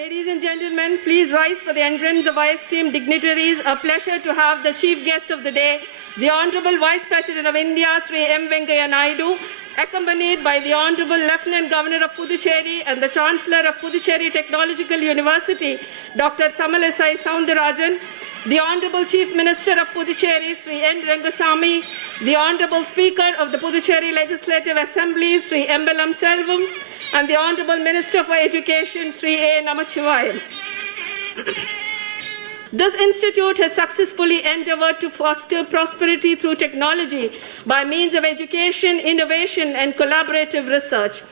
Ladies and gentlemen, please rise for the entrance of our esteemed dignitaries. A pleasure to have the chief guest of the day, the Honorable Vice President of India, Shri.M.Venkaiah Naidu, accompanied by the Honorable Lieutenant Governor of Puducherry and the Chancellor of Puducherry Technological University, Dr. 𝐃𝐨𝐴𝐵 Soundararajan, the Honorable Chief Minister of Puducherry, Shri.N. Rangasamy, the Honorable Speaker of the Puducherry Legislative Assembly, Shri 𝐴𝐵𝐿𝐿 Selvam, and the Honorable Minister for Education, Shri.A. Namachivayam. This institute has successfully endeavored to foster prosperity through technology by means of education, innovation, and collaborative research.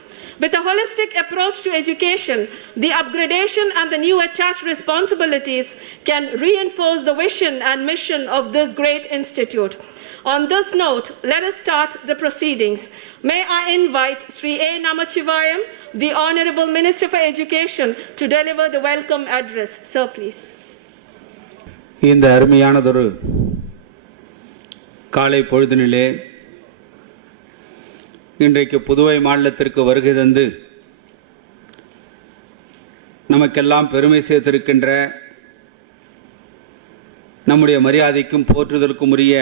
With a holistic approach to education, the upgradation and the new attached responsibilities can reinforce the vision and mission of this great institute. On this note, let us start the proceedings. May I invite Shri.A. Namachivayam, the Honorable Minister for Education, to deliver the welcome address. Sir, please. இந்த அருமையானதொரு காலை பொழுதினிலே இன்றைக்கு புதுவை மாநிலத்திற்கு வருகை தந்து நமக்கெல்லாம் பெருமை சேர்த்திருக்கின்ற நம்முடைய மரியாதைக்கும் போற்றுதலுக்கும் உரிய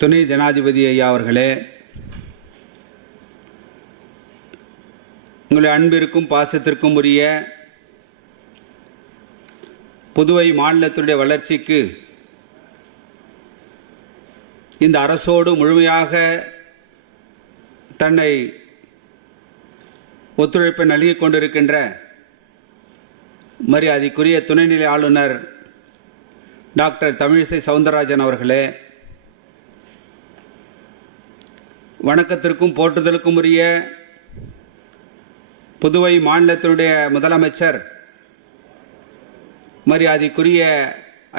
துணை ஜனாதிபதி ஐயா அவர்களே, உங்களுடைய அன்பிற்கும் பாசத்திற்கும் உரிய புதுவை மாநிலத்தினுடைய வளர்ச்சிக்கு இந்த அரசோடு முழுமையாக தன்னை ஒத்துழைப்பை நல்கிக் கொண்டிருக்கின்ற மரியாதைக்குரிய துணைநிலை ஆளுநர் டாக்டர் தமிழிசை சவுந்தரராஜன் அவர்களே, வணக்கத்திற்கும் போற்றுதலுக்கும் உரிய புதுவை மாநிலத்தினுடைய முதலமைச்சர் மரியாதைக்குரிய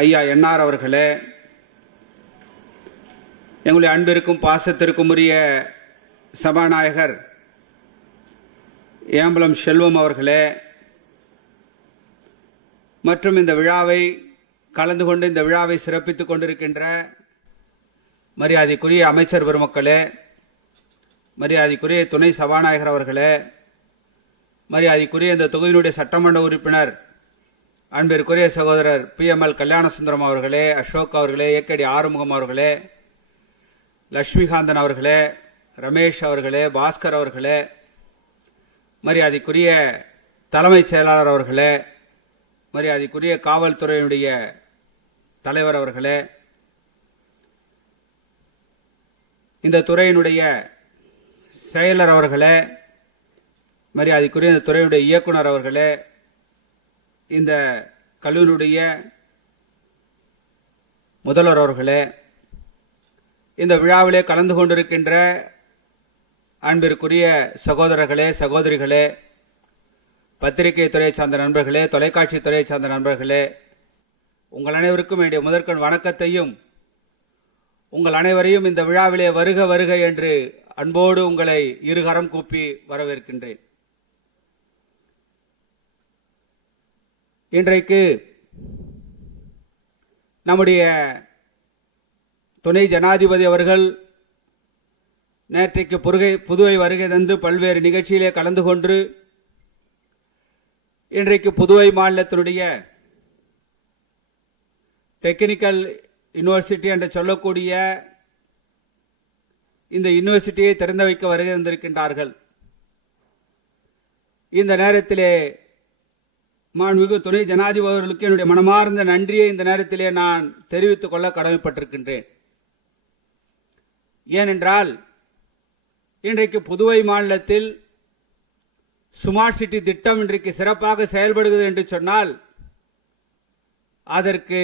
ஐயா என்ஆர் அவர்களே, எங்களுடைய அன்பிற்கும் பாசத்திற்கும் உரிய சபாநாயகர் ஏம்பலம் செல்வம் அவர்களே, மற்றும் இந்த விழாவை கலந்து கொண்டு இந்த விழாவை சிறப்பித்துக் கொண்டிருக்கின்ற மரியாதைக்குரிய அமைச்சர் பெருமக்களே, மரியாதைக்குரிய துணை சபாநாயகர் அவர்களே, மரியாதைக்குரிய இந்த தொகுதியினுடைய சட்டமன்ற உறுப்பினர் அன்பிற்குரிய சகோதரர் 𝐵𝐿 கல்யாணசுந்தரம் அவர்களே, அசோக் அவர்களே, 𝐂𝐾𝐑 ஆறுமுகம் அவர்களே, லட்சுமிகாந்தன் அவர்களே, ரமேஷ் அவர்களே, பாஸ்கர் அவர்களே, மரியாதைக்குரிய தலைமைச் செயலாளர் அவர்களே, மரியாதைக்குரிய காவல்துறையினுடைய தலைவர் அவர்களே, இந்த துறையினுடைய செயலர் அவர்களே, மரியாதைக்குரிய இந்த துறையினுடைய இயக்குனர் அவர்களே, இந்த கல்லூரியுடைய முதல்வர் அவர்களே, இந்த விழாவிலே கலந்து கொண்டிருக்கின்ற அன்பிற்குரிய சகோதரர்களே, சகோதரிகளே, பத்திரிகை துறையை சார்ந்த நண்பர்களே, தொலைக்காட்சி துறையை சார்ந்த நண்பர்களே, உங்கள் அனைவருக்கும் என்னுடைய முதற்கண் வணக்கத்தையும் உங்கள் அனைவரையும் இந்த விழாவிலே வருக வருக என்று அன்போடு உங்களை இருகரம் கூப்பி வரவேற்கின்றேன். இன்றைக்கு நம்முடைய துணை ஜனாதிபதி அவர்கள் நேற்றைக்கு புதுவை வருகை தந்து பல்வேறு நிகழ்ச்சியிலே கலந்து கொண்டு இன்றைக்கு புதுவை மாநிலத்தினுடைய டெக்னிக்கல் யூனிவர்சிட்டி என்று சொல்லக்கூடிய இந்த யூனிவர்சிட்டியை திறந்து வைக்க வருகை தந்திருக்கின்றார்கள். இந்த நேரத்திலே மாண்புமிகு துணை ஜனாதிபதி அவர்களுக்கு என்னுடைய மனமார்ந்த நன்றியை இந்த நேரத்திலே நான் தெரிவித்துக் கொள்ள கடமைப்பட்டிருக்கின்றேன். ஏனென்றால் இன்றைக்கு புதுவை மாநிலத்தில் ஸ்மார்ட் சிட்டி திட்டம் இன்றைக்கு சிறப்பாக செயல்படுகிறது என்று சொன்னால் அதற்கு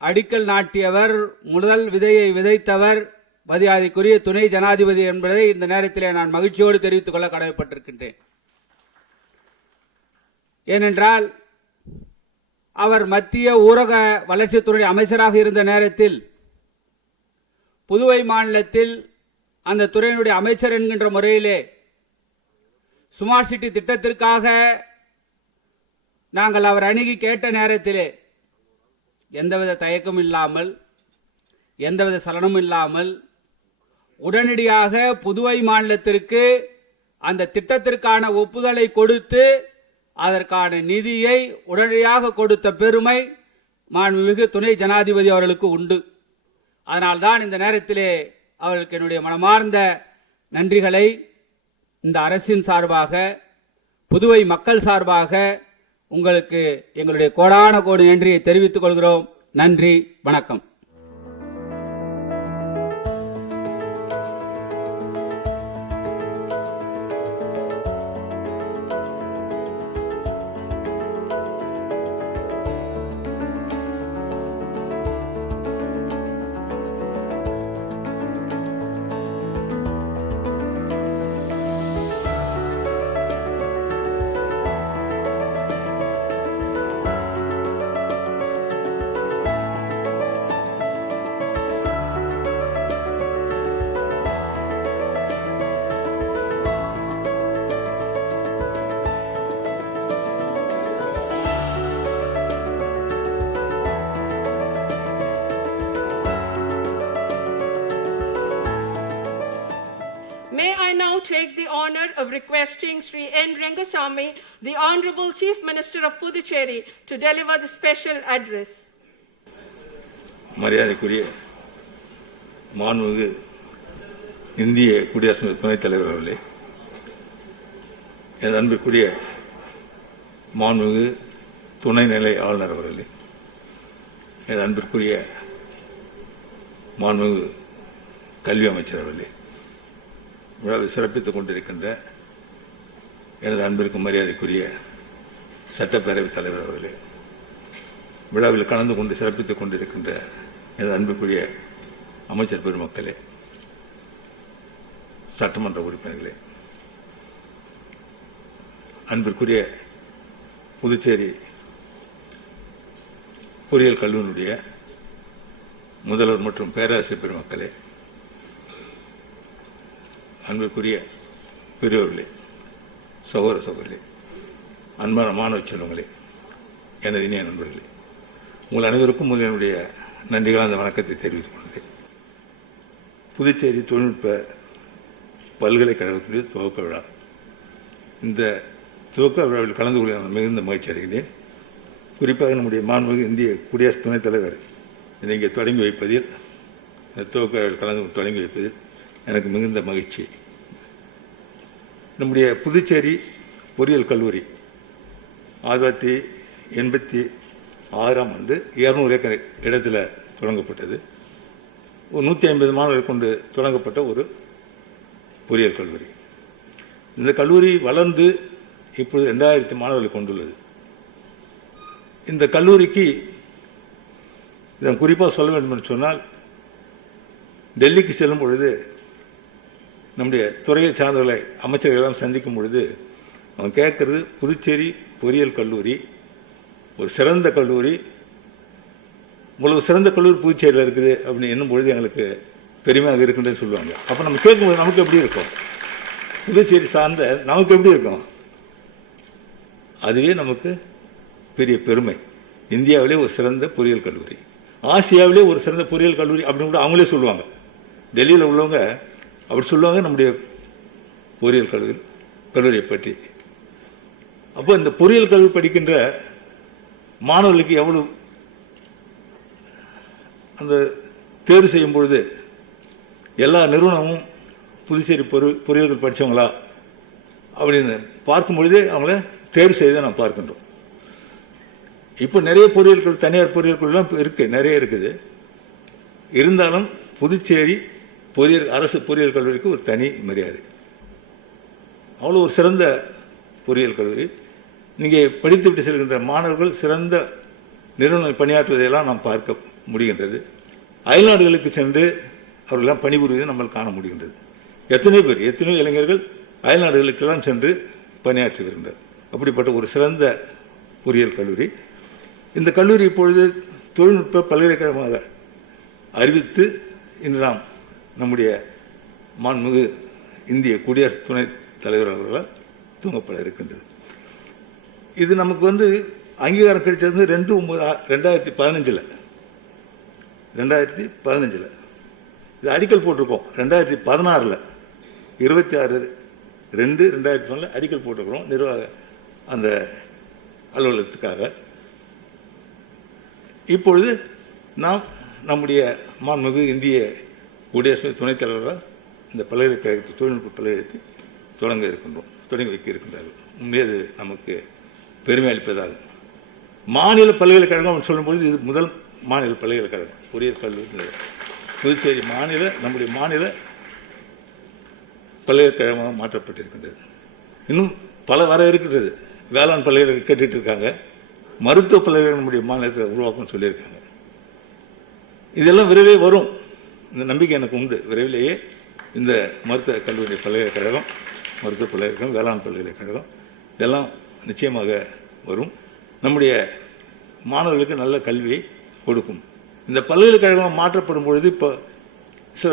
அடிக்கல் நாட்டியவர், முதல் விதையை விதைத்தவர் மரியாதைக்குரிய துணை ஜனாதிபதி என்பதை இந்த நேரத்திலே நான் மகிழ்ச்சியோடு தெரிவித்துக் கொள்ள கடமைப்பட்டிருக்கின்றேன். ஏனென்றால் அவர் மத்திய ஊரக வளர்ச்சித்துறை அமைச்சராக இருந்த நேரத்தில் புதுவை மாநிலத்தில் அந்த துறையினுடைய அமைச்சர் என்கின்ற முறையிலே ஸ்மார்ட் சிட்டி திட்டத்திற்காக நாங்கள் அவர் அணுகி கேட்ட நேரத்திலே எந்தவித தயக்கமும் இல்லாமல், எந்தவித சலனமும் இல்லாமல் உடனடியாக புதுவை மாநிலத்திற்கு அந்த திட்டத்திற்கான ஒப்புதலை கொடுத்து அதற்கான நிதியை உடனடியாக கொடுத்த பெருமை மாண்புமிகு துணை ஜனாதிபதி அவர்களுக்கு உண்டு. அதனால்தான் இந்த நேரத்திலே அவர்களுக்கு என்னுடைய மனமார்ந்த நன்றிகளை இந்த அரசின் சார்பாக, புதுவை மக்கள் சார்பாக உங்களுக்கு எங்களுடைய கோடான கோடி நன்றியை தெரிவித்துக் கொள்கிறோம். நன்றி, வணக்கம். May I now take the honor of requesting Shri.M. Venkaiah, the Honorable Chief Minister of Puducherry, to deliver the special address. மரியாதைக்குரிய மாண்புமிகு இந்திய குடியரசு துணைத் தலைவர் அவர்களே, எனது அன்பிற்குரிய மாண்புமிகு துணைநிலை ஆளுநர் அவர்களே, எனது அன்பிற்குரிய மாண்புமிகு கல்வி அமைச்சர் அவர்களே, விழாவை சிறப்பித்துக் கொண்டிருக்கின்ற எனது அன்பிற்கும் மரியாதைக்குரிய சட்டப்பேரவைத் தலைவர் அவர்களே, விழாவில் கலந்து கொண்டு சிறப்பித்துக் கொண்டிருக்கின்ற எனது அன்பிற்குரிய அமைச்சர் பெருமக்களே, சட்டமன்ற உறுப்பினர்களே, அன்பிற்குரிய புதுச்சேரி பொறியியல் கல்லூரியுடைய முதல்வர் மற்றும் பேராசிரியர் பெருமக்களே, அன்பிற்குரிய பெரியோர்களே, சகோதர சகோதரிகளே, அன்பான மாணவ செல்வங்களே, எனது இனிய நண்பர்களே, உங்கள் அனைவருக்கும் என்னுடைய நன்றி கலந்த வணக்கத்தை தெரிவித்துக் கொள்கிறேன். புதுச்சேரி தொழில்நுட்ப பல்கலைக்கழகத்துடைய துவக்க விழா. இந்த துவக்க விழாவில் கலந்து கொள்ள நான் மிகுந்த மகிழ்ச்சி அடைகிறேன். குறிப்பாக நம்முடைய மாண்புமிகு இந்திய குடியரசு துணைத் தலைவர் இதை இங்கே தொடங்கி வைப்பதில், துவக்க விழாவில் கலந்து தொடங்கி வைப்பதில் எனக்கு மிகுந்த மகிழ்ச்சி. நம்முடைய புதுச்சேரி பொறியியல் கல்லூரி 1986 200 ஏக்கர் இடத்துல தொடங்கப்பட்டது. ஒரு 150 மாணவர்கள் கொண்டு தொடங்கப்பட்ட ஒரு பொறியியல் கல்லூரி. இந்த கல்லூரி வளர்ந்து இப்பொழுது 2000 மாணவர்களை கொண்டுள்ளது. இந்த கல்லூரிக்கு இதை குறிப்பாக சொல்ல வேண்டும் என்று சொன்னால், டெல்லிக்கு செல்லும் பொழுது நம்முடைய துறையை சார்ந்தவர்களை அமைச்சர்களெல்லாம் சந்திக்கும் பொழுது அவன் கேட்கறது, புதுச்சேரி பொறியியல் கல்லூரி ஒரு சிறந்த கல்லூரி, இவ்வளவு சிறந்த கல்லூரி புதுச்சேரியில் இருக்குது அப்படின்னு என்னும் பொழுது எங்களுக்கு பெருமையாக இருக்குன்னு சொல்லுவாங்க. அப்போ நம்ம கேட்கும்போது நமக்கு எப்படி இருக்கும், புதுச்சேரி சார்ந்த நமக்கு எப்படி இருக்கும், அதுவே நமக்கு பெரிய பெருமை. இந்தியாவிலே ஒரு சிறந்த பொறியியல் கல்லூரி, ஆசியாவிலே ஒரு சிறந்த பொறியியல் கல்லூரி அப்படின்னு கூட அவங்களே சொல்லுவாங்க. டெல்லியில் உள்ளவங்க அப்படி சொல்லுவாங்க நம்முடைய பொறியியல் கல்லூரியை பற்றி. அப்போ இந்த பொறியியல் கல்வி படிக்கின்ற மாணவர்களுக்கு எவ்வளவு அந்த தேர்வு செய்யும் பொழுது எல்லா நிறுவனமும் புதுச்சேரி பொறியியல் படித்தவங்களா அப்படின்னு பார்க்கும் பொழுதே அவங்கள தேர்வு செய்து நாம் பார்க்கின்றோம். இப்போ நிறைய பொறியியல் தனியார் பொறியியல் கல்லூரிலாம் இருக்கு, நிறைய இருக்குது. இருந்தாலும் புதுச்சேரி அரசு பொறியியல் கல்லூரிக்கு ஒரு தனி மரியாதை. அவ்வளோ ஒரு சிறந்த பொறியியல் கல்லூரி. நீங்கள் படித்துவிட்டு செல்கின்ற மாணவர்கள் சிறந்த நிறுவனங்கள் பணியாற்றுவதையெல்லாம் நாம் பார்க்க முடிகின்றது. அயல்நாடுகளுக்கு சென்று அவர்களெல்லாம் பணிபுரிவதை நம்மால் காண முடிகின்றது. எத்தனையோ இளைஞர்கள் அயல்நாடுகளுக்கெல்லாம் சென்று பணியாற்றி வருகின்றனர். அப்படிப்பட்ட ஒரு சிறந்த பொறியியல் கல்லூரி. இந்த கல்லூரி இப்பொழுது தொழில்நுட்ப பல்கலைக்கழகமாக அறிவித்து இன்று நாம் நம்முடைய மாண்புமிகு இந்திய குடியரசு துணைத் தலைவர் அவர்களால் துவங்கப்பட இருக்கின்றது. இது நமக்கு அங்கீகாரம் கிடைச்சது 2015 இது அடிக்கல் போட்டிருக்கோம். 2016 26/2/2014 அடிக்கல் போட்டிருக்கிறோம். நிர்வாக அந்த அலுவலகத்துக்காக. இப்பொழுது நாம் நம்முடைய மாண்புமிகு இந்திய குடியரசு துணைத் தலைவராக இந்த பல்கலைக்கழகத்தை தொழில்நுட்ப பல்கலைக்கழகத்தை தொடங்கி வைக்க இருக்கின்றார்கள். உண்மையே அது நமக்கு பெருமை அளிப்பதாகும். மாநில பல்கலைக்கழகம் சொல்லும்போது இது முதல் மாநில பல்கலைக்கழகம். பொறியியல் கல்லூரி புதுச்சேரி நம்முடைய மாநில பல்கலைக்கழகமாக மாற்றப்பட்டிருக்கின்றது. இன்னும் பல வர இருக்கின்றது. வேளாண் பல்கலைக்கழகம் கேட்டுட்டு இருக்காங்க. மருத்துவ பல்கலைக்கழகம் நம்முடைய மாநிலத்தை உருவாக்கும் சொல்லியிருக்காங்க. இதெல்லாம் விரைவே வரும். இந்த நம்பிக்கை எனக்கு உண்டு. விரைவிலேயே இந்த மருத்துவ கல்லூரி பல்கலைக்கழகம், மருத்துவ பல்கலைக்கழகம், வேளாண் பல்கலைக்கழகம் இதெல்லாம் நிச்சயமாக வரும். நம்முடைய மாணவர்களுக்கு நல்ல கல்வியை கொடுக்கும். இந்த பல்கலைக்கழகம் மாற்றப்படும் பொழுது இப்போ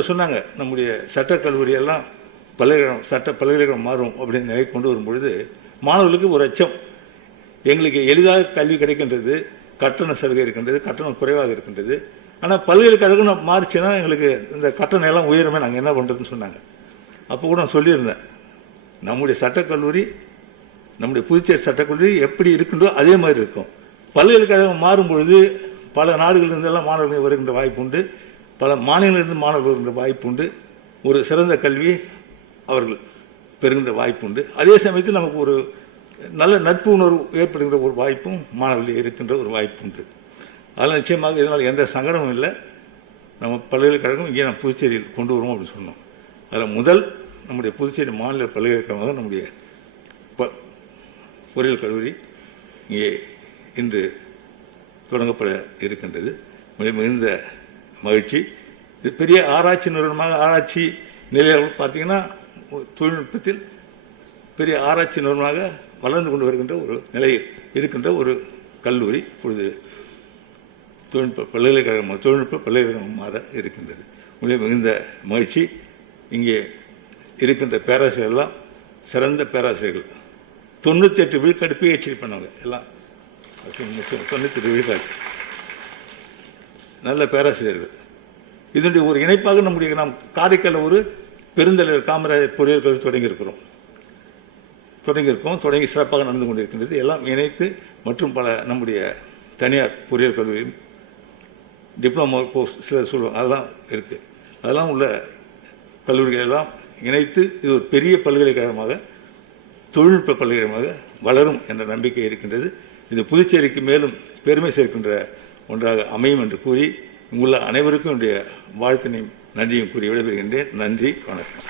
சொன்னாங்க நம்முடைய சட்டக்கல்லூரியெல்லாம் பல்கலைக்கழகம் மாறும் அப்படின்னு நிலை கொண்டு வரும் பொழுது மாணவர்களுக்கு ஒரு அச்சம். எங்களுக்கு எளிதாக கல்வி கிடைக்கின்றது, கட்டண சலுகை இருக்கின்றது, கட்டணம் குறைவாக இருக்கின்றது. ஆனால் பல்கலைக்கழகம் மாறிச்சுன்னா எங்களுக்கு இந்த கட்டணம் எல்லாம் உயரமே, நாங்கள் என்ன பண்ணுறதுன்னு சொன்னாங்க. அப்போ கூட நான் சொல்லியிருந்தேன், நம்முடைய சட்டக்கல்லூரி, நம்முடைய புதுச்சேரி சட்டக்கல்லூரி எப்படி இருக்கின்றோ அதே மாதிரி இருக்கும். பல்கலைக்கழகம் மாறும் பொழுது பல நாடுகளிலிருந்தெல்லாம் மாணவர்கள் வருகின்ற வாய்ப்புண்டு, பல மாநிலங்களிலிருந்து மாணவர்கள் வருகின்ற வாய்ப்புண்டு, ஒரு சிறந்த கல்வி அவர்கள் பெறுகின்ற வாய்ப்புண்டு. அதே சமயத்தில் நமக்கு ஒரு நல்ல நட்பு உணர்வு ஏற்படுகின்ற ஒரு வாய்ப்பும் மாணவர்கள் இருக்கின்ற ஒரு வாய்ப்புண்டு. அதனால் நிச்சயமாக இதனால் எந்த சங்கடமும் இல்லை. நம்ம பல்கலைக்கழகம் இங்கே நம்ம புதுச்சேரியில் கொண்டு வருவோம் அப்படின்னு சொன்னோம். அதில் முதல் நம்முடைய புதுச்சேரி மாநில பல்கலைக்கழகமாக நம்முடைய பொறியியல் கல்லூரி இங்கே இன்று தொடங்கப்பட இருக்கின்றது. மிகுந்த மகிழ்ச்சி. இது பெரிய ஆராய்ச்சி நிறுவனமாக, ஆராய்ச்சி நிலையம் பார்த்தீங்கன்னா தொழில்நுட்பத்தில் பெரிய ஆராய்ச்சி நிறுவனமாக வளர்ந்து கொண்டு வருகின்ற ஒரு நிலையில் இருக்கின்ற ஒரு கல்லூரி இப்பொழுது தொழில்நுட்ப பல்கலைக்கழகமாக இருக்கின்றது. மிகுந்த மகிழ்ச்சி. இங்கே இருக்கின்ற பேராசிரியர்கள் எல்லாம் சிறந்த பேராசிரியர்கள். 98 விழுக்காடு PhD பண்ணவங்க எல்லாம். 98 விழுக்காடு நல்ல பேராசிரியர்கள். இதனுடைய ஒரு இணைப்பாக நாம் காரைக்கால ஒரு பெருந்தலைவர் காமராஜர் பொறியியல் கல்வி தொடங்கி சிறப்பாக நடந்து கொண்டிருக்கின்றது. எல்லாம் இணைத்து மற்றும் பல நம்முடைய தனியார் பொறியியல் கல்வி டிப்ளமோ கோர்ஸ் சில சொல்லுவாங்க, அதெல்லாம் இருக்கு. அதெல்லாம் உள்ள கல்லூரிகள் எல்லாம் இணைத்து இது ஒரு பெரிய பல்கலைக்கழகமாக, தொழில்நுட்ப பல்கலைக்கழகமாக வளரும் என்ற நம்பிக்கை இருக்கின்றது. இது புதுச்சேரிக்கு மேலும் பெருமை சேர்க்கின்ற ஒன்றாக அமையும் என்று கூறி உள்ள அனைவருக்கும் என்னுடைய வாழ்த்தினையும் நன்றியும் கூறி விடைபெறுகின்றேன். நன்றி, வணக்கம்.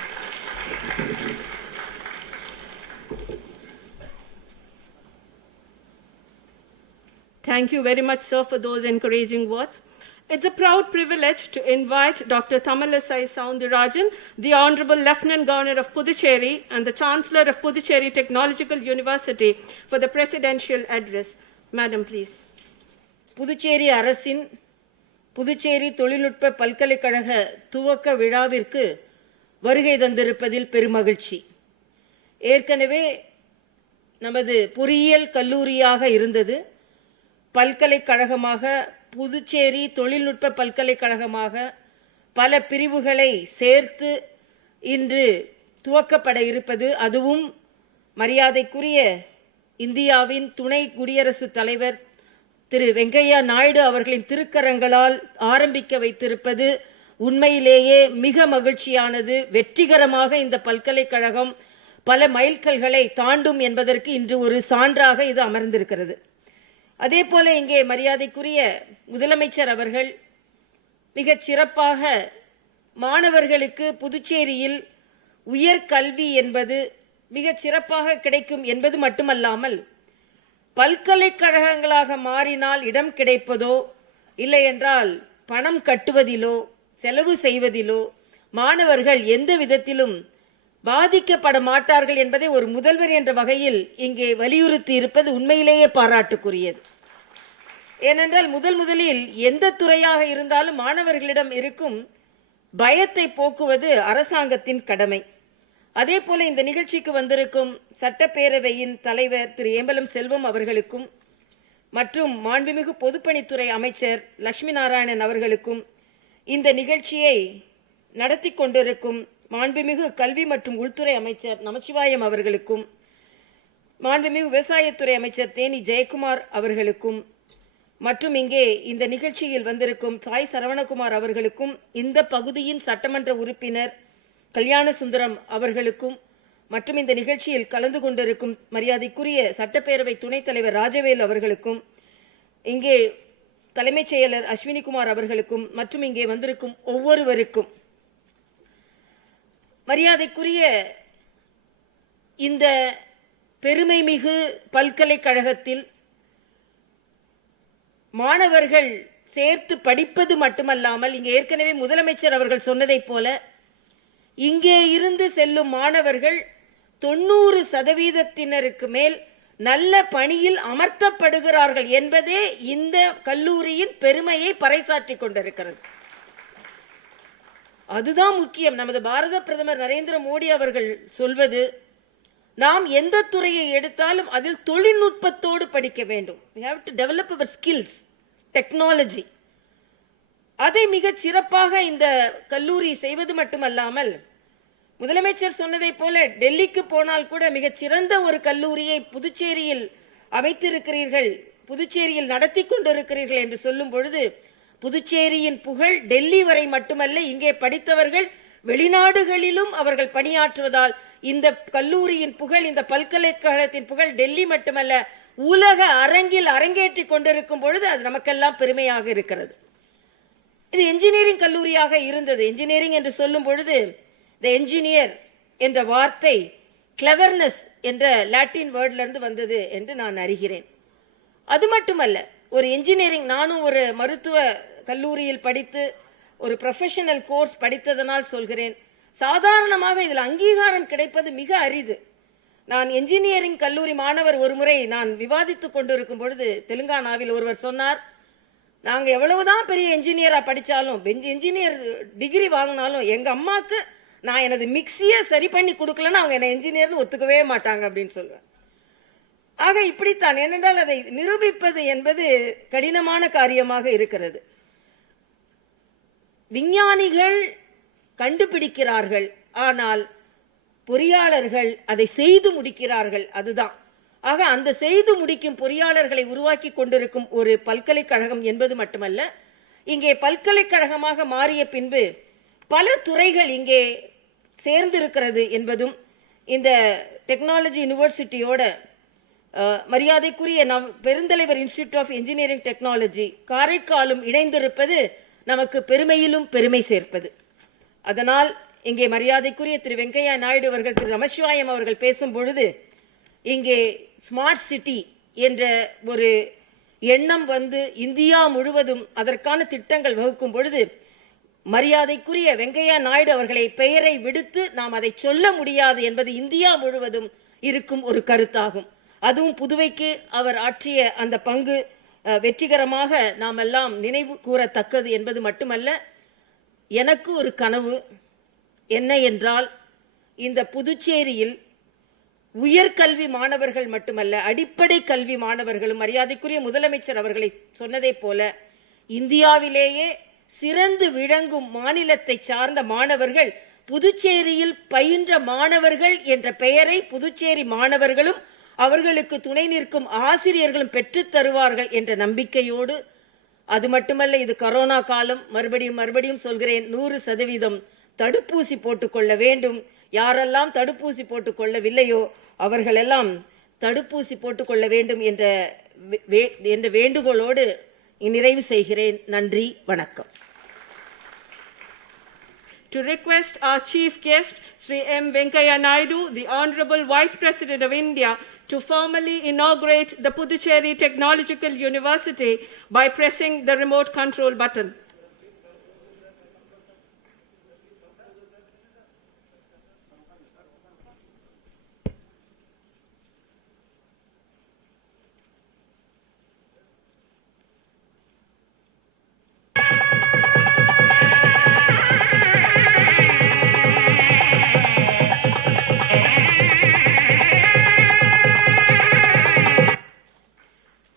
Thank you very much, sir, for those encouraging words. It's a proud privilege to invite Dr. Tamilisai Soundararajan, the Honorable Lieutenant Governor of Puducherry and the Chancellor of Puducherry Technological University, for the presidential address. Madam, please. Puducherry அரசின் புதுச்சேரி தொழில்நுட்ப பல்கலைக்கழக துவக்க விழாவிற்கு வருகை தந்திருப்பதில் பெருமகிழ்ச்சி. ஏற்கனவே நமது பொறியியல் கல்லூரியாக இருந்தது, பல்கலைக்கழகமாக புதுச்சேரி தொழில்நுட்ப பல்கலைக்கழகமாக பல பிரிவுகளை சேர்த்து இன்று துவக்கப்பட இருப்பது, அதுவும் மரியாதைக்குரிய இந்தியாவின் துணை குடியரசுத் தலைவர் திரு வெங்கையா நாயுடு அவர்களின் திருக்கரங்களால் ஆரம்பிக்க வைத்திருப்பது உண்மையிலேயே மிக மகிழ்ச்சியானது. வெற்றிகரமாக இந்த பல்கலைக்கழகம் பல மைல்கல்களை தாண்டும் என்பதற்கு இன்று ஒரு சான்றாக இது அமர்ந்திருக்கிறது. அதே போல இங்கே மரியாதைக்குரிய முதலமைச்சர் அவர்கள் மிகச் சிறப்பாக மாணவர்களுக்கு புதுச்சேரியில் உயர்கல்வி என்பது மிகச் சிறப்பாக கிடைக்கும் என்பது மட்டுமல்லாமல், பல்கலைக்கழகங்களாக மாறினால் இடம் கிடைப்பதோ இல்லை என்றால் பணம் கட்டுவதிலோ செலவு செய்வதிலோ மாணவர்கள் எந்த விதத்திலும் பாதிக்கப்பட மாட்டார்கள் என்பதை ஒரு முதல்வர் என்ற வகையில் இங்கே வலியுறுத்தி இருப்பது உண்மையிலேயே பாராட்டுக்குரியது. ஏனென்றால் முதலில் எந்த துறையாக இருந்தாலும் மாணவர்களிடம் இருக்கும் பயத்தை போக்குவது அரசாங்கத்தின் கடமை. அதே போல இந்த நிகழ்ச்சிக்கு வந்திருக்கும் சட்டப்பேரவையின் தலைவர் திரு ஏம்பலம் செல்வம் அவர்களுக்கும் மற்றும் மாண்புமிகு பொதுப்பணித்துறை அமைச்சர் லட்சுமி நாராயணன் அவர்களுக்கும், இந்த நிகழ்ச்சியை நடத்தி கொண்டிருக்கும் மாண்புமிகு கல்வி மற்றும் உள்துறை அமைச்சர் நமச்சிவாயம் அவர்களுக்கும், மாண்புமிகு விவசாயத்துறை அமைச்சர் தேனி ஜெயக்குமார் அவர்களுக்கும் மற்றும் இங்கே இந்த நிகழ்ச்சியில் வந்திருக்கும் சாய் சரவணகுமார் அவர்களுக்கும் இந்த பகுதியின் சட்டமன்ற உறுப்பினர் கல்யாண சுந்தரம் அவர்களுக்கும் மற்றும் இந்த நிகழ்ச்சியில் கலந்து கொண்டிருக்கும் மரியாதைக்குரிய சட்டப்பேரவை துணைத் தலைவர் ராஜவேல் அவர்களுக்கும் இங்கே தலைமைச் செயலர் அஸ்வினிகுமார் அவர்களுக்கும் மற்றும் இங்கே வந்திருக்கும் ஒவ்வொருவருக்கும் மரியாதைக்குரிய இந்த பெருமைமிகு பல்கலைக்கழகத்தில் மாணவர்கள் சேர்த்து படிப்பது மட்டுமல்லாமல் இங்கே ஏற்கனவே முதலமைச்சர் அவர்கள் சொன்னதைப் போல இங்கே இருந்து செல்லும் மாணவர்கள் 90% மேல் நல்ல பணியில் அமர்த்தப்படுகிறார்கள் என்பதே இந்த கல்லூரியின் பெருமையை பறைசாற்றிக் கொண்டிருக்கிறது. அதுதான் முக்கியம். நமது பாரத பிரதமர் நரேந்திர மோடி அவர்கள் சொல்வது, நாம் எந்த துறையை எடுத்தாலும் அதில் தொழில்நுட்பத்தோடு படிக்க வேண்டும். we have to develop our skills, technology. அதை மிகச் சிறப்பாக இந்த கல்லூரி செய்வது மட்டுமல்லாமல் முதலமைச்சர் சொன்னதை போல டெல்லிக்கு போனால் கூட மிகச் சிறந்த ஒரு கல்லூரியை புதுச்சேரியில் அமைத்திருக்கிறீர்கள், புதுச்சேரியில் நடத்தி கொண்டிருக்கிறீர்கள் என்று சொல்லும் பொழுது புதுச்சேரியின் புகழ் டெல்லி வரை மட்டுமல்ல, இங்கே படித்தவர்கள் வெளிநாடுகளிலும் அவர்கள் பணியாற்றுவதால் இந்த கல்லூரியின் புகழ், இந்த பல்கலைக்கழகத்தின் புகழ் டெல்லி மட்டுமல்ல உலக அரங்கில் அரங்கேற்றி கொண்டிருக்கும் பொழுது அது நமக்கெல்லாம் பெருமையாக இருக்கிறது. இது என்ஜினியரிங் கல்லூரியாக இருந்தது. என்ஜினியரிங் என்று சொல்லும் பொழுது த என்ஜினியர் என்ற வார்த்தை கிளவர்னஸ் என்ற லாட்டின் வேர்ட்ல இருந்து வந்தது என்று நான் அறிகிறேன். அது மட்டுமல்ல, ஒரு என்ஜினியரிங், நானும் ஒரு மருத்துவ கல்லூரியில் படித்து ஒரு ப்ரொஃபஷனல் கோர்ஸ் படித்ததனால் சொல்கிறேன், சாதாரணமாக இதில் அங்கீகாரம் கிடைப்பது மிக அரிது. நான் என்ஜினியரிங் கல்லூரி மாணவர் ஒரு முறை நான் விவாதித்துக் கொண்டிருக்கும் பொழுது தெலுங்கானாவில் ஒருவர் சொன்னார், நாங்க எவ்வளவுதான் பெரிய என்ஜினியரா படிச்சாலும், என்ஜினியர் டிகிரி வாங்கினாலும் எங்க அம்மாக்கு நான் எனது மிக்சியை சரி பண்ணி கொடுக்கலன்னு அவங்க என்ன என்ஜினியர்னு ஒத்துக்கவே மாட்டாங்க அப்படின்னு சொல்லுவேன். ஆக இப்படித்தான். ஏனென்றால் அதை நிரூபிப்பது என்பது கடினமான காரியமாக இருக்கிறது. விஞ்ஞானிகள் கண்டுபிடிக்கிறார்கள், ஆனால் பொறியாளர்கள் அதை செய்து முடிக்கிறார்கள். அதுதான். ஆக அந்த செய்து முடிக்கும் பொறியாளர்களை உருவாக்கி கொண்டிருக்கும் ஒரு பல்கலைக்கழகம் என்பது மட்டுமல்ல, இங்கே பல்கலைக்கழகமாக மாறிய பின்பு பல துறைகள் இங்கே சேர்ந்திருக்கிறது என்பதும் இந்த டெக்னாலஜி யூனிவர்சிட்டியோட மரியாதைக்குரிய பெருந்தலைவர் இன்ஸ்டிடியூட் ஆஃப் இன்ஜினியரிங் டெக்னாலஜி காரைக்காலும் இணைந்திருப்பது நமக்கு பெருமையிலும் பெருமை சேர்ப்பது. அதனால் இங்கே மரியாதைக்குரிய திரு வெங்கையா நாயுடு அவர்கள், திரு நமசிவாயம் அவர்கள் பேசும் பொழுது இங்கே ஸ்மார்ட் சிட்டி என்ற ஒரு எண்ணம் வந்து இந்தியா முழுவதும் அதற்கான திட்டங்கள் வகுக்கும் பொழுது மரியாதைக்குரிய வெங்கையா நாயுடு அவர்களை பெயரை விடுத்து நாம் அதை சொல்ல முடியாது என்பது இந்தியா முழுவதும் இருக்கும் ஒரு கருத்தாகும். அதுவும் புதுவைக்கு அவர் ஆற்றிய அந்த பங்கு வெற்றிகரமாக நாம் எல்லாம் நினைவு கூறத்தக்கது என்பது மட்டுமல்ல, எனக்கு ஒரு கனவு என்ன என்றால், இந்த புதுச்சேரியில் உயர்கல்வி மாணவர்கள் மட்டுமல்ல, அடிப்படை கல்வி மாணவர்களும் மரியாதைக்குரிய முதலமைச்சர் அவர்களை சொன்னதைப் போல இந்தியாவிலேயே சிறந்து விளங்கும் மாநிலத்தை சார்ந்த மாணவர்கள் புதுச்சேரியில் பயின்ற மாணவர்கள் என்ற பெயரை புதுச்சேரி மாணவர்களும் அவர்களுக்கு துணை நிற்கும் ஆசிரியர்களும் பெற்றுத் தருவார்கள் என்ற நம்பிக்கையோடு, அது மட்டுமல்ல, இது கொரோனா காலம், மறுபடியும் சொல்கிறேன், 100% தடுப்பூசி போட்டுக்கொள்ள வேண்டும். யாரெல்லாம் தடுப்பூசி போட்டுக் கொள்ளவில்லையோ அவர்களெல்லாம் தடுப்பூசி போட்டுக்கொள்ள வேண்டும் என்ற வேண்டுகோளோடு நிறைவு செய்கிறேன். நன்றி, வணக்கம். To request our chief guest, Shri.M.Venkaiah Naidu, the Honorable Vice President of India, to formally inaugurate the Puducherry Technological University by pressing the remote control button.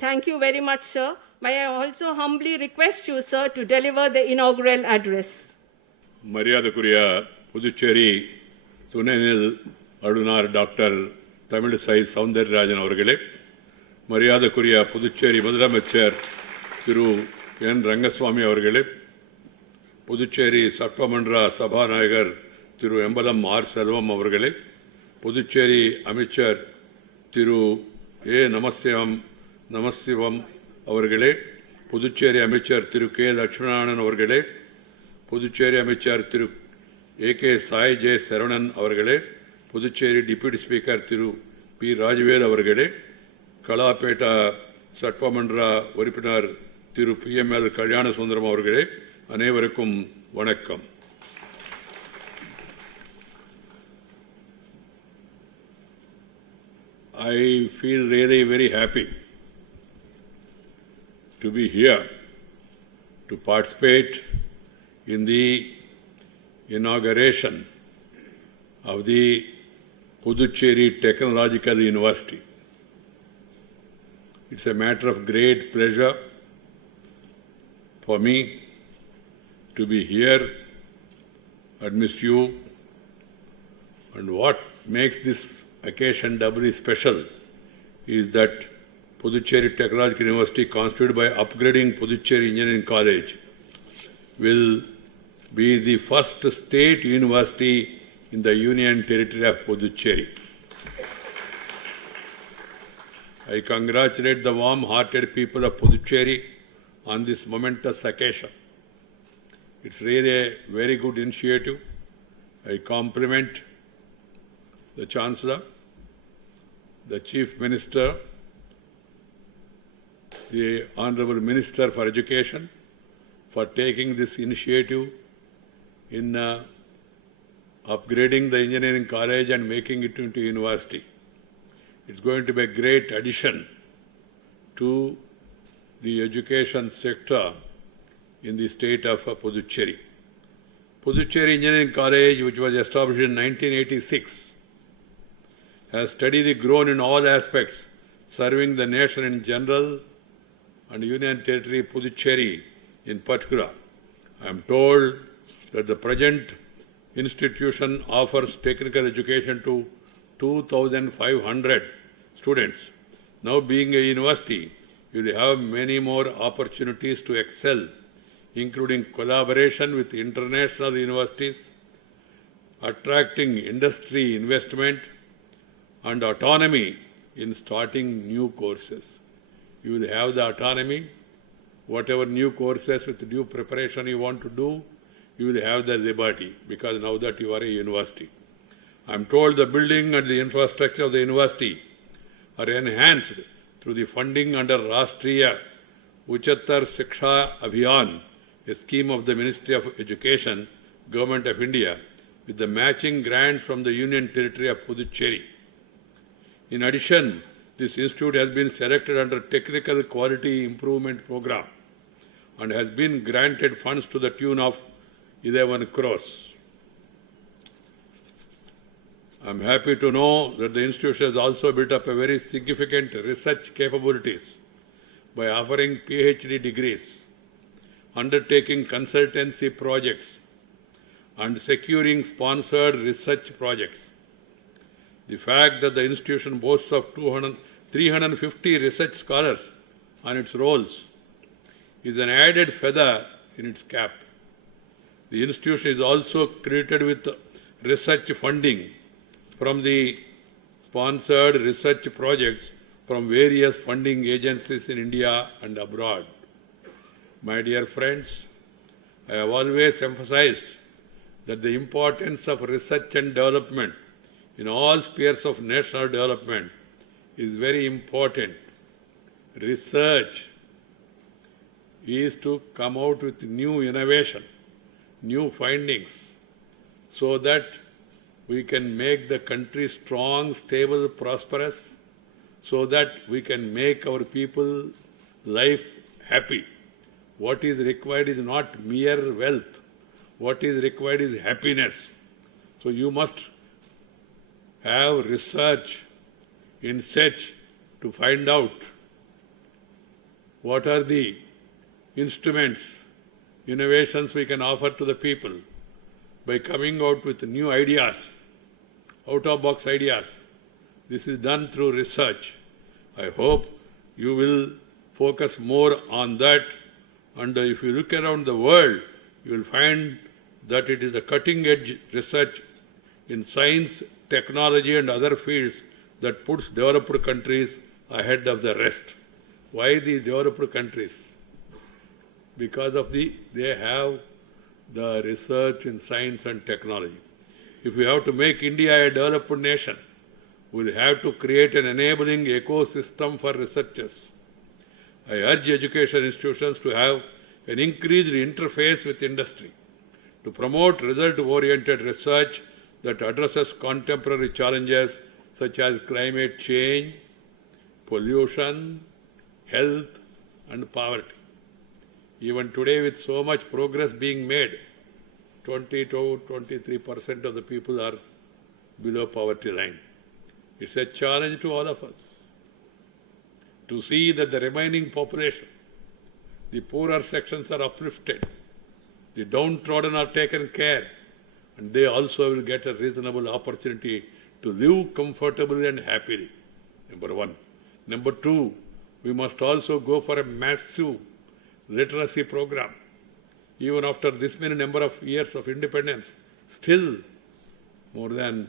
Thank you very much, sir. May I also humbly request you, sir, to deliver the inaugural address. மரியாதைக்குரிய புதுச்சேரி துணைநிலை ஆளுநர் டாக்டர் தமிழிசை சவுந்தரராஜன் அவர்களே, மரியாதைக்குரிய புதுச்சேரி முதலமைச்சர் திரு என். ரங்கசுவாமி அவர்களே, புதுச்சேரி சட்டமன்ற சபாநாயகர் திரு emblem R. செல்வம் அவர்களே, புதுச்சேரி அமைச்சர் திரு ஏ. நமசிவம் அவர்களே, புதுச்சேரி அமைச்சர் திரு கே. லட்சுமணன் அவர்களே, புதுச்சேரி அமைச்சர் திரு ஏ.கே. சாய் ஜே. சரவணன் அவர்களே, புதுச்சேரி டிப்யூட்டி ஸ்பீக்கர் திரு பி. ராஜவேல் அவர்களே, கலாப்பேட்டா சட்டமன்ற உறுப்பினர் திரு பி.எம்.எல். கல்யாண சுந்தரம் அவர்களே, அனைவருக்கும் வணக்கம். I feel really very happy to be here to participate in the inauguration of the Puducherry Technological University. It's a matter of great pleasure for me to be here amidst you, and what makes this occasion doubly special is that Puducherry Technological University, constituted by upgrading Puducherry Engineering College, will be the first state university in the Union Territory of Puducherry. I congratulate the warm-hearted people of Puducherry on this momentous occasion. It's really a very good initiative. I compliment the Chancellor, the Chief Minister, the Honourable Minister for Education for taking this initiative in upgrading the engineering college and making it into university. It's going to be a great addition to the education sector in the state of Puducherry. Puducherry Engineering College, which was established in 1986, has steadily grown in all aspects, serving the nation in general and Union Territory Puducherry in particular. I am told that the present institution offers technical education to 2,500 students. Now being a university, you will have many more opportunities to excel, including collaboration with international universities, attracting industry investment, and autonomy in starting new courses. You will have the autonomy. Whatever new courses with due preparation you want to do, you will have the liberty, because now that you are a university. I am told the building and the infrastructure of the university are enhanced through the funding under Rashtriya Uchattar Shiksha Abhiyan, a scheme of the Ministry of Education, Government of India, with the matching grants from the Union Territory of Puducherry. In addition, this institute has been selected under Technical Quality Improvement Program and has been granted funds to the tune of 11 crores. I am happy to know that the institution has also built up a very significant research capabilities by offering PhD degrees, undertaking consultancy projects, and securing sponsored research projects. The fact that the institution boasts of 350 research scholars on its rolls is an added feather in its cap. The institution is also credited with research funding from the sponsored research projects from various funding agencies in India and abroad. My dear friends, I have always emphasized that the importance of research and development in all spheres of national development is very important. Research is to come out with new innovation, new findings, so that we can make the country strong, stable, prosperous, so that we can make our people life happy. What is required is not mere wealth. What is required is happiness. So you must have research in search to find out what are the instruments, innovations we can offer to the people by coming out with new ideas, out-of-box ideas. This is done through research. I hope you will focus more on that. And if you look around the world, you will find that it is the cutting-edge research in science, technology and other fields that puts developed countries ahead of the rest. Why these developed countries? Because of they have the research in science and technology. If we have to make India a developed nation, we will have to create an enabling ecosystem for researchers. I urge education institutions to have an increased interface with industry, to promote result-oriented research that addresses contemporary challenges such as climate change, pollution, health and poverty. Even today, with so much progress being made, 20 to 23% of the people are below poverty line. It's a challenge to all of us to see that the remaining population, the poorer sections are uplifted, the downtrodden are taken care, and they also will get a reasonable opportunity to live comfortably and happily. Number one. Number two, we must also go for a massive literacy program. Even after this many number of years of independence, still more than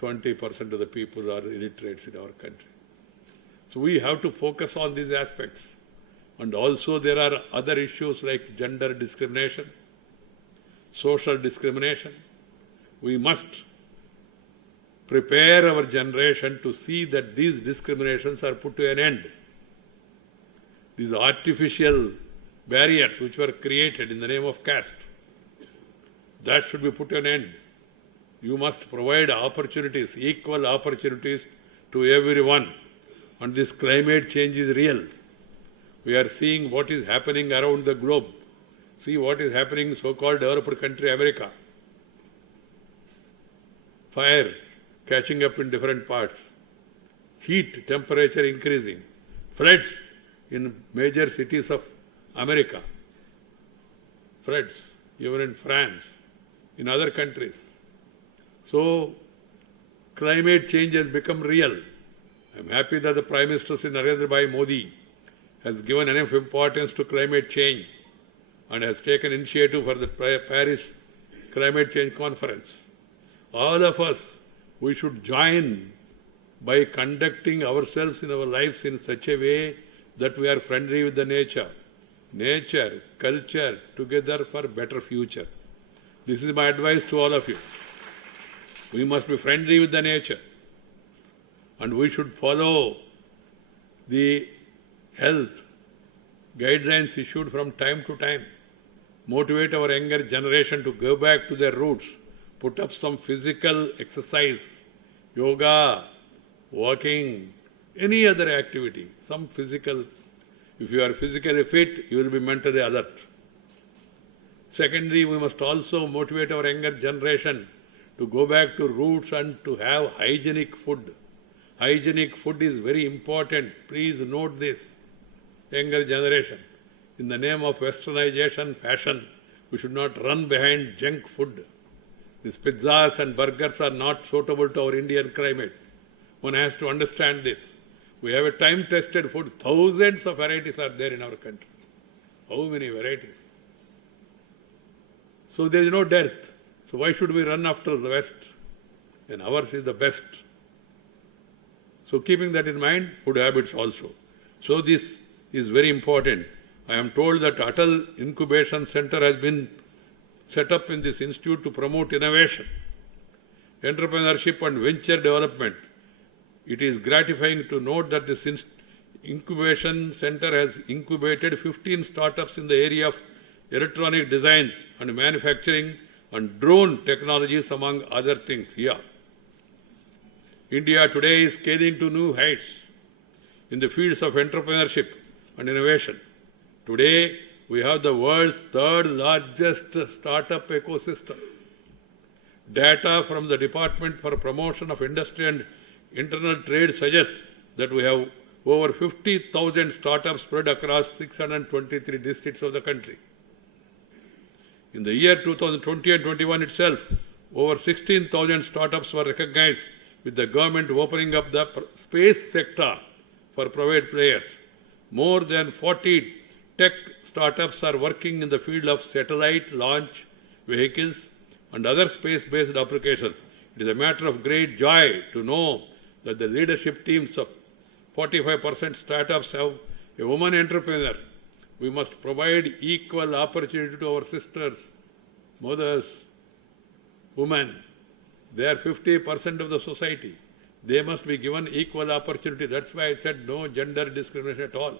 20% of the people are illiterates in our country. So we have to focus on these aspects. And also there are other issues like gender discrimination, social discrimination. We must prepare our generation to see that these discriminations are put to an end. These artificial barriers which were created in the name of caste, that should be put to an end. You must provide opportunities, equal opportunities to everyone. And this climate change is real. We are seeing what is happening around the globe. See what is happening in so-called developed country America. Fire catching up in different parts. Heat, temperature increasing. Floods in major cities of America. Floods, even in France, in other countries. So, climate change has become real. I am happy that the Prime Minister Shri Narendra Modi has given enough importance to climate change and has taken initiative for the Paris Climate Change Conference. All of us, we should join by conducting ourselves in our lives in such a way that we are friendly with the nature. Nature, culture, together for a better future. This is my advice to all of you. We must be friendly with the nature. And we should follow the health guidelines issued from time to time. Motivate our younger generation to go back to their roots. Put up some physical exercise, yoga, walking, any other activity, some physical. If you are physically fit, you will be mentally alert. Secondly, we must also motivate our younger generation to go back to roots and to have hygienic food. Hygienic food is very important. Please note this, younger generation. In the name of westernization, fashion, we should not run behind junk food. These pizzas and burgers are not suitable to our Indian climate. One has to understand this. We have a time-tested food. Thousands of varieties are there in our country. How many varieties? So there is no dearth. So why should we run after the West? And ours is the best. So keeping that in mind, food habits also. So this is very important. I am told that Atal Incubation Center has been set up in this institute to promote innovation, entrepreneurship and venture development. It is gratifying to note that this incubation center has incubated 15 startups in the area of electronic designs and manufacturing and drone technologies, among other things here. India today is scaling to new heights in the fields of entrepreneurship and innovation. Today, we have the world's third largest startup ecosystem. Data from the Department for Promotion of Industry and Internal Trade suggests that we have over 50,000 startups spread across 623 districts of the country. In the year 2020 and 21 itself, over 16,000 startups were recognized with the government opening up the space sector for private players. More than 40 tech startups are working in the field of satellite launch vehicles and other space-based applications. It is a matter of great joy to know that the leadership teams of 45% startups have a woman entrepreneur. We must provide equal opportunity to our sisters, mothers, women. They are 50% of the society. They must be given equal opportunity. That's why I said no gender discrimination at all.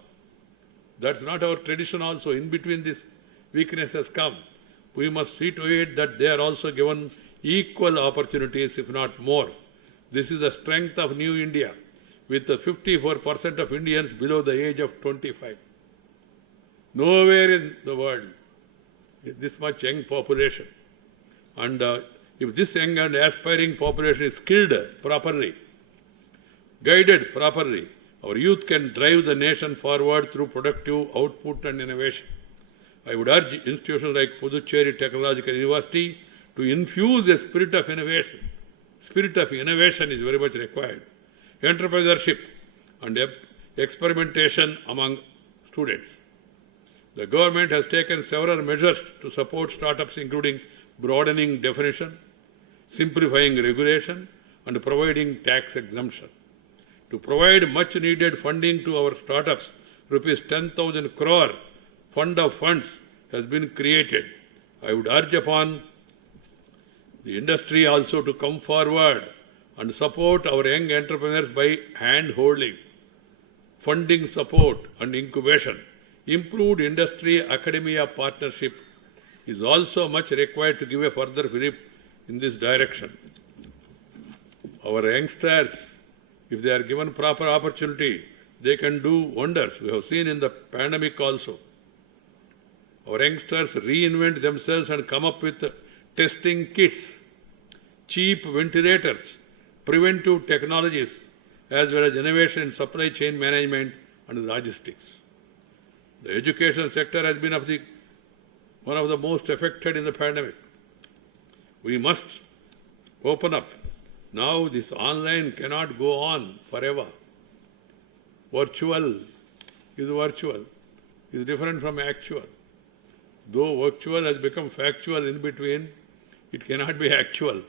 That's not our tradition also. In between this weakness has come. We must see to it that they are also given equal opportunities, if not more. This is the strength of New India, with the 54% of Indians below the age of 25. Nowhere in the world is this much young population. And if this young and aspiring population is skilled properly, guided properly, our youth can drive the nation forward through productive output and innovation. I would urge institutions like Puducherry Technological University to infuse a spirit of innovation. Spirit of innovation is very much required. Entrepreneurship and experimentation among students. The government has taken several measures to support startups, including broadening definition, simplifying regulation, and providing tax exemption. To provide much needed funding to our startups, rupees 10,000 crore fund of funds has been created. I would urge upon the industry also to come forward and support our young entrepreneurs by hand-holding, funding support and incubation. Improved industry-academia partnership is also much required to give a further fillip in this direction. Our youngsters, if they are given proper opportunity, they can do wonders. We have seen in the pandemic also. Our youngsters reinvent themselves and come up with testing kits, cheap ventilators, preventive technologies, as well as innovation in supply chain management and logistics. The education sector has been one of the most affected in the pandemic. We must open up. Now this online cannot go on forever. Virtual is virtual, is different from actual. Though virtual has become factual in between, it cannot be actual.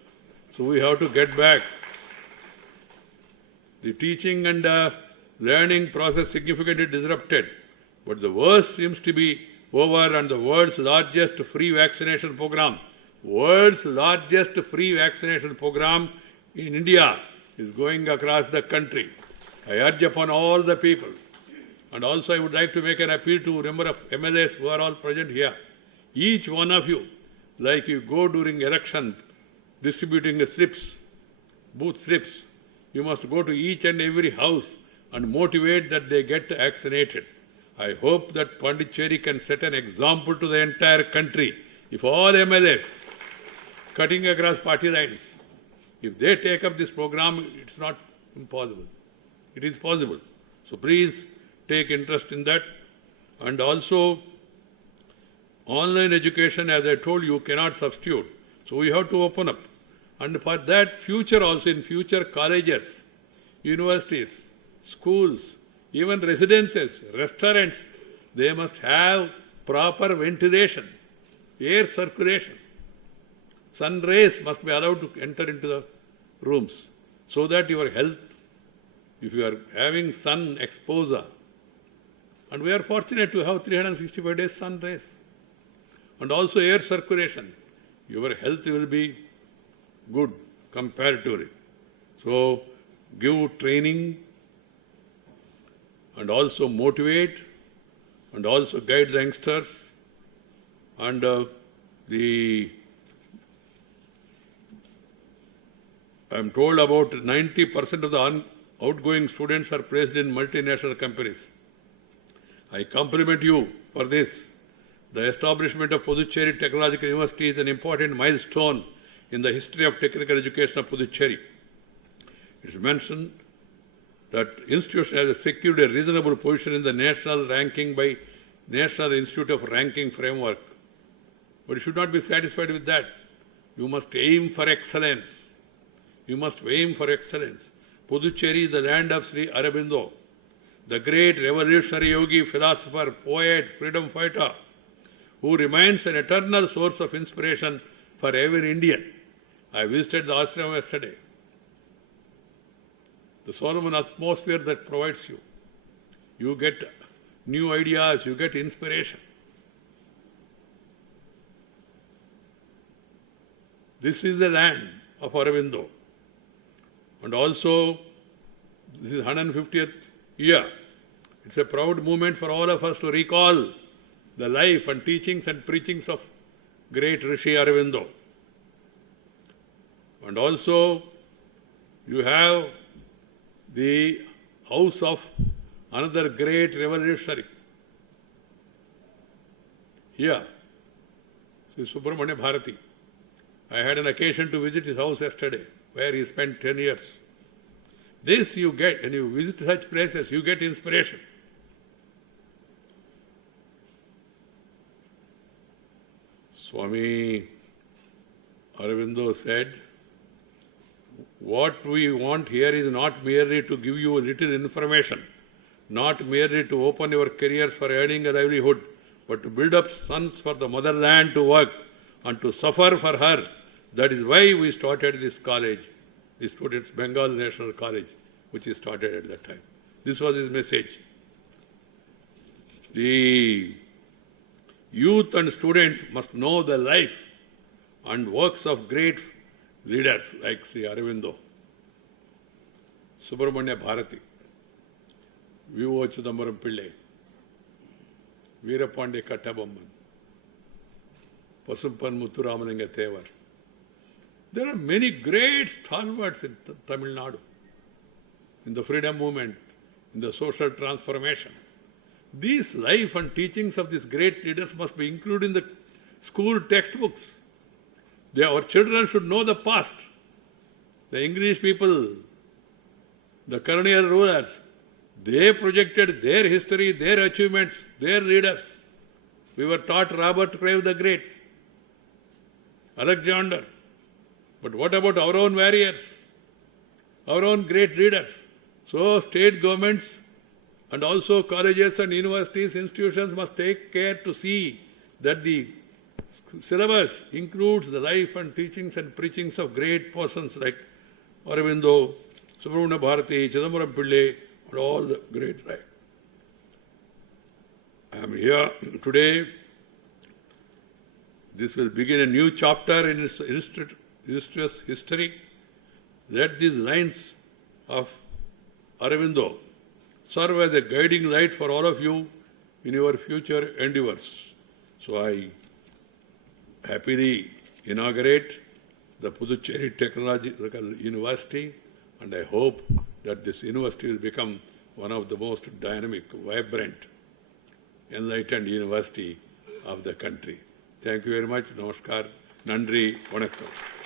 So we have to get back. The teaching and learning process significantly disrupted, but the worst seems to be over, and the world's largest free vaccination program, in India is going across the country. I urge upon all the people, and also I would like to make an appeal to a number of MLAs who are all present here. Each one of you, like you go during election, distributing the slips, booth slips, you must go to each and every house and motivate that they get vaccinated. I hope that Pondicherry can set an example to the entire country. If all MLAs, cutting across party lines, if they take up this program, it's not impossible. It is possible. So please take interest in that. And also, online education, as I told you, cannot substitute. So we have to open up. And for that, future also, in future colleges, universities, schools, even residences, restaurants, they must have proper ventilation, air circulation. Sun rays must be allowed to enter into the rooms so that your health, if you are having sun exposure, and we are fortunate to have 365 days sun rays, and also air circulation, your health will be good comparatively. So give training and also motivate and also guide the youngsters. And I'm told about 90% of the outgoing students are placed in multinational companies. I compliment you for this. The establishment of Puducherry Technological University is an important milestone in the history of technical education of Puducherry. It is mentioned that institution has secured a reasonable position in the national ranking by National Institute of Ranking Framework. But you should not be satisfied with that. You must aim for excellence. You must aim for excellence. Puducherry is the land of Sri Aurobindo, the great revolutionary yogi, philosopher, poet, freedom fighter, who remains an eternal source of inspiration for every Indian. I visited the ashram yesterday. The solemn atmosphere that provides you. You get new ideas, you get inspiration. This is the land of Aurobindo. And also, this is 150th year. It's a proud moment for all of us to recall the life and teachings and preachings of great Rishi Aurobindo. And also, you have the house of another great revolutionary. Here, Sri Subramanya Bharati. I had an occasion to visit his house yesterday, where he spent 10 years. This you get, when you visit such places, you get inspiration. Swami Aurobindo said, what we want here is not merely to give you a little information, not merely to open your careers for earning a livelihood, but to build up sons for the motherland to work and to suffer for her. That is why we started this college, the Students' Bengal National College, which is started at that time. This was his message. The youth and students must know the life and works of great leaders like Sri Aurobindo, Subramanya Bharati, V.O. Chidambaram Pillai, Veerapandi Kattabomman, Pasumpan Muthuramalingam Thevar. There are many great stalwarts in Tamil Nadu, in the freedom movement, in the social transformation. These life and teachings of these great leaders must be included in the school textbooks. Our children should know the past. The English people, the colonial rulers, they projected their history, their achievements, their leaders. We were taught Robert Clive the Great, Alexander. But what about our own warriors, our own great leaders? So state governments and also colleges and universities, institutions must take care to see that the syllabus includes the life and teachings and preachings of great persons like Aurobindo, Subramanya Bharati, Chidambaram Pillai, and all the great life. I am here today. This will begin a new chapter in its illustrious history. Let these lines of Aurobindo serve as a guiding light for all of you in your future endeavors. So I happily inaugurate the Puducherry Technological University, and I hope that this university will become one of the most dynamic, vibrant, enlightened university of the country. Thank you very much. Namaskar. Nandri. Vanakkam.